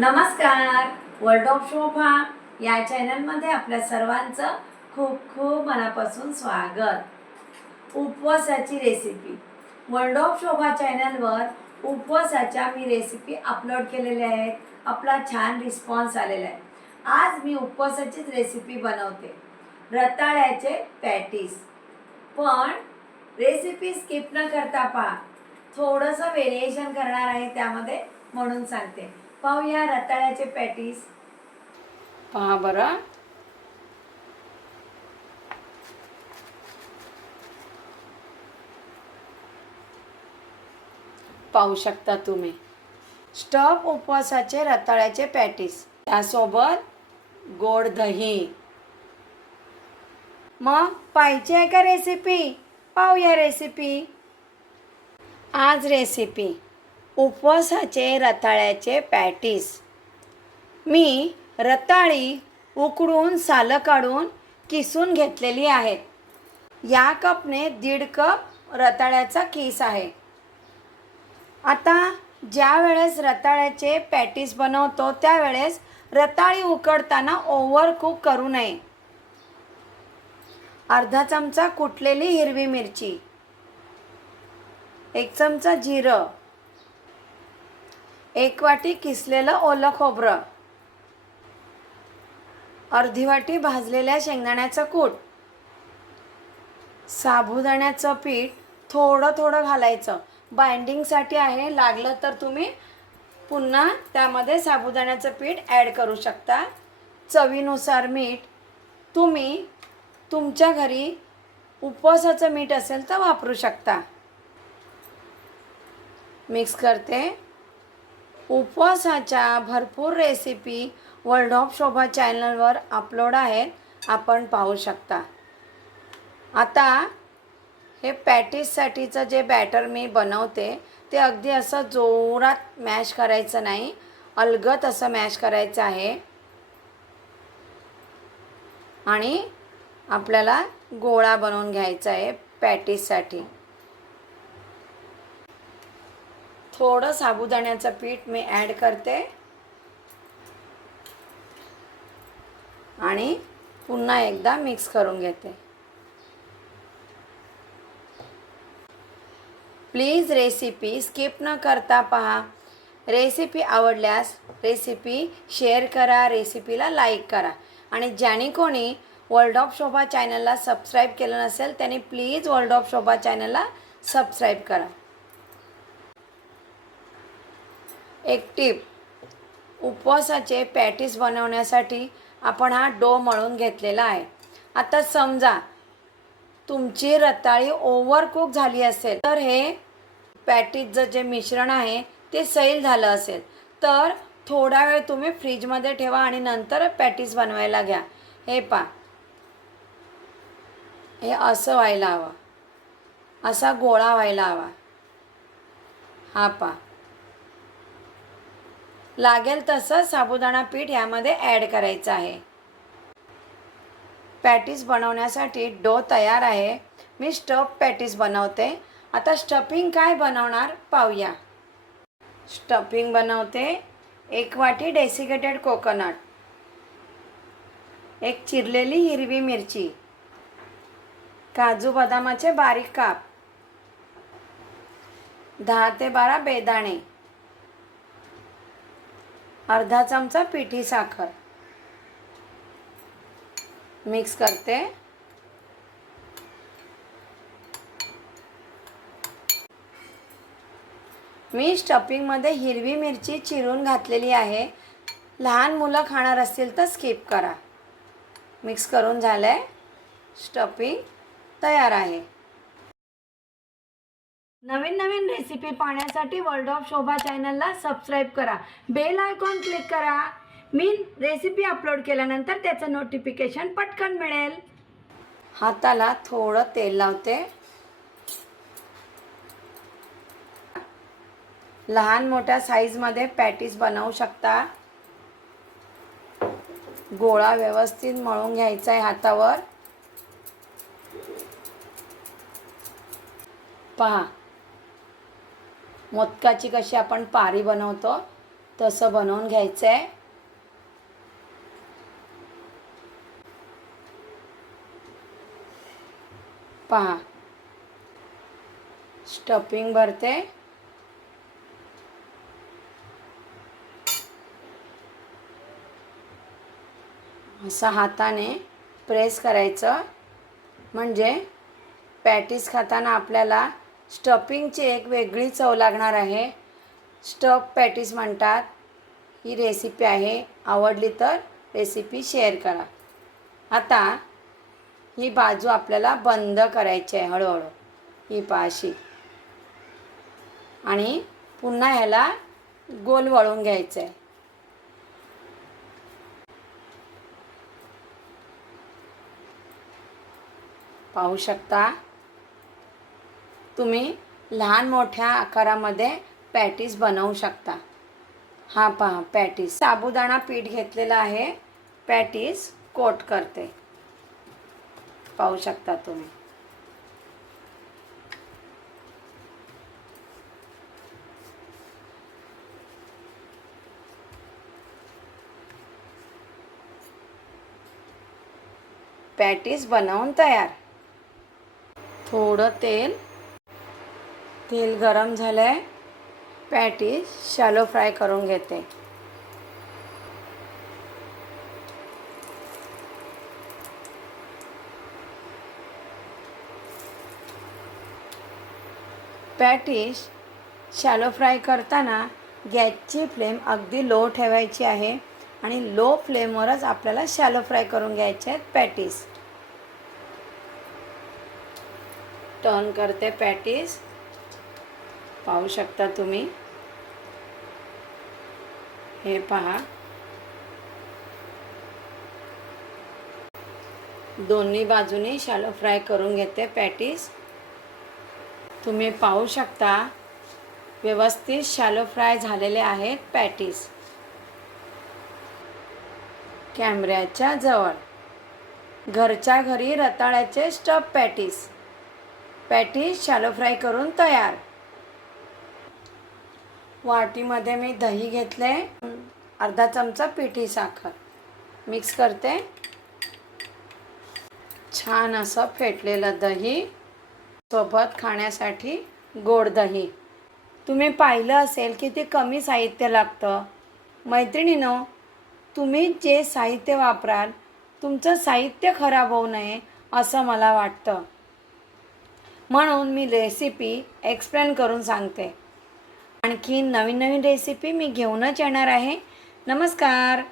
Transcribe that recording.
नमस्कार. World of शोभा या चॅनलमध्ये आपल्या सर्वांचं खूप खूप मनापासून स्वागत. उपवासाची रेसिपी वर्ल्ड ऑफ शोभा चॅनलवर उपवासाच्या मी रेसिपी अपलोड केलेल्या आहेत. आपला छान रिस्पॉन्स आलेला आहे. आज मी उपवासाचीच रेसिपी बनवते. रताळ्याचे पॅटीस पण रेसिपी स्किप न करता पहा. थोडंसं व्हेरिएशन करणार आहे त्यामध्ये म्हणून सांगते. पाहूया रताळ्याचे पॅटीस. पहा बरं. पाहू शकता तुम्ही. स्टफ उपवासाचे रताळ्याचे पॅटीस. त्यासोबत गोड दही. मग पाहिजे आहे का रेसिपी पाहूया रेसिपी आज रेसिपी उपवासाचे रताळ्याचे पॅटीस. मी रताळी उकडून सालं काढून किसून घेतलेली आहेत या कपने दीड कप रताळ्याचा किस आहे. आता ज्या वेळेस रताळ्याचे पॅटीस बनवतो त्यावेळेस रताळी उकडताना ओव्हर कुक करू नये. अर्धा चमचा कुटलेली हिरवी मिरची एक चमचा जिरं एक वाटी किसलेलं ओलं खोबरं. अर्धी वाटी भाजलेल्या शेंगदाण्याचं कूट. साबुदाण्याचं पीठ थोडं थोडं घालायचं. बाइंडिंगसाठी आहे लागलं तर तुम्ही पुन्हा त्यामध्ये साबुदाण्याचं पीठ ॲड करू शकता. चवीनुसार मीठ तुम्ही तुमच्या घरी उपवासाचं मीठ असेल तर वापरू शकता. मिक्स करते. उपवासाच्या भरपूर रेसिपी वर्ल्ड ऑफ शोभा चॅनलवर अपलोड आहेत. आपण पाहू शकता. आता हे पॅटीससाठीचं जे बॅटर मी बनवते ते अगदी असं जोरात मॅश करायचं नाही. अलगत असं मॅश करायचं आहे. आणि आपल्याला गोळा बनवून घ्यायचा आहे पॅटीससाठी थोडं साबुदाण्याचं पीठ मी ॲड करते. आणि पुन्हा एकदा मिक्स करून घेते. प्लीज रेसिपी स्किप न करता पहा. रेसिपी आवडल्यास रेसिपी शेअर करा रेसिपीला लाईक करा. आणि ज्याने कोणी वर्ल्ड ऑफ शोभा चॅनलला सबस्क्राईब केलं नसेल त्यांनी प्लीज वर्ल्ड ऑफ शोभा चॅनलला सबस्क्राईब करा. एक टीप. उपवासाचे पॅटीस बनवण्यासाठी आपण हा डो मळून घेतलेला आहे. आता समजा तुमची रताळी ओव्हरकुक झाली असेल तर हे पॅटीजचं जे मिश्रण आहे ते सैल झालं असेल. तर थोडा वेळ तुम्ही फ्रीजमध्ये ठेवा आणि नंतर पॅटीस बनवायला घ्या. हे पा हे असं व्हायला हवं. असा गोळा व्हायला हवा. हा पा लागेल तसं साबुदाणा पीठ यामध्ये ॲड करायचं आहे. पॅटीस बनवण्यासाठी डो तयार आहे. मी स्टफ पॅटीस बनवते. आता स्टफिंग काय बनवणार पाहूया. स्टफिंग बनवते. एक वाटी डेसिकेटेड कोकोनट एक चिरलेली हिरवी मिरची. काजू बदामाचे बारीक काप. दहा ते बारा बेदाणे. अर्धा चमचा पिठी साखर. मिक्स करते. मी स्टफिंगमध्ये हिरवी मिरची चिरून घातलेली आहे. लहान मुलं खाणार असतील तर स्किप करा. मिक्स करून झालं आहे स्टफिंग तयार आहे. नवीन नवीन रेसिपी पाहण्यासाठी वर्ल्ड ऑफ शोभा चॅनलला सबस्क्राईब करा. बेल आयकॉन क्लिक करा. मी रेसिपी अपलोड केल्यानंतर त्याचं नोटिफिकेशन पटकन मिळेल. हाताला थोडं तेल लावते. लहान मोठ्या साईजमध्ये पॅटीस बनवू शकता. गोळा व्यवस्थित मळून घ्यायचा आहे हातावर. पहा मोदकाची कशी आपण पारी बनवतो तसं बनवून घ्यायचं आहे पहा. स्टफिंग भरते. असं हाताने प्रेस करायचं. म्हणजे पॅटीस खाताना आपल्याला स्टफिंगची एक वेगळी चव लागणार आहे. स्टफ पॅटीस म्हणतात. ही रेसिपी आहे. आवडली तर रेसिपी शेअर करा. आता ही बाजू आपल्याला बंद करायची आहे हळूहळू. ही पाशी आणि पुन्हा ह्याला गोल वळून घ्यायचं आहे पाहू शकता? तुम्ही लहान मोठ्या आकारामध्ये पॅटीस बनवू शकता. हा पहा पॅटीस. साबुदाणा पीठ घेतलेला आहे. पॅटीस कोट करते. पाहू शकता तुम्ही. पॅटीस बनवून तयार. थोडं तेल तेल गरम झालं आहे पॅटीस शॅलो फ्राय करून घेते. पॅटीस शॅलो फ्राय करताना गॅसची फ्लेम अगदी लो ठेवायची आहे आणि लो फ्लेमवरच आपल्याला शॅलो फ्राय करून घ्यायचे आहेत पॅटीस. टर्न करते पॅटीस. पाहू शकता तुम्ही. हे पहा. दोन्ही बाजूनी शालो फ्राय करून घेते पॅटीस तुम्ही पाहू शकता व्यवस्थित शालो फ्राय झालेले आहेत पॅटीस कॅमेऱ्याच्या जवळ. घरच्या घरी रताळ्याचे stuff patties patties shallow fry करून तयार. वाटीमध्ये मी दही घेतले अर्धा चमचा पिठी साखर. मिक्स करते. छान असं फेटलेलं दही. सोबत खाण्यासाठी गोड दही. तुम्ही पाहिलं असेल की ते कमी साहित्य लागतं. मैत्रिणीनो तुम्ही जे साहित्य वापराल तुमचं साहित्य खराब होऊ नये असं मला वाटतं. म्हणून मी रेसिपी एक्सप्लेन करून सांगते. आणखी नवीन नवीन रेसिपी मी घेऊनच येणार आहे. नमस्कार.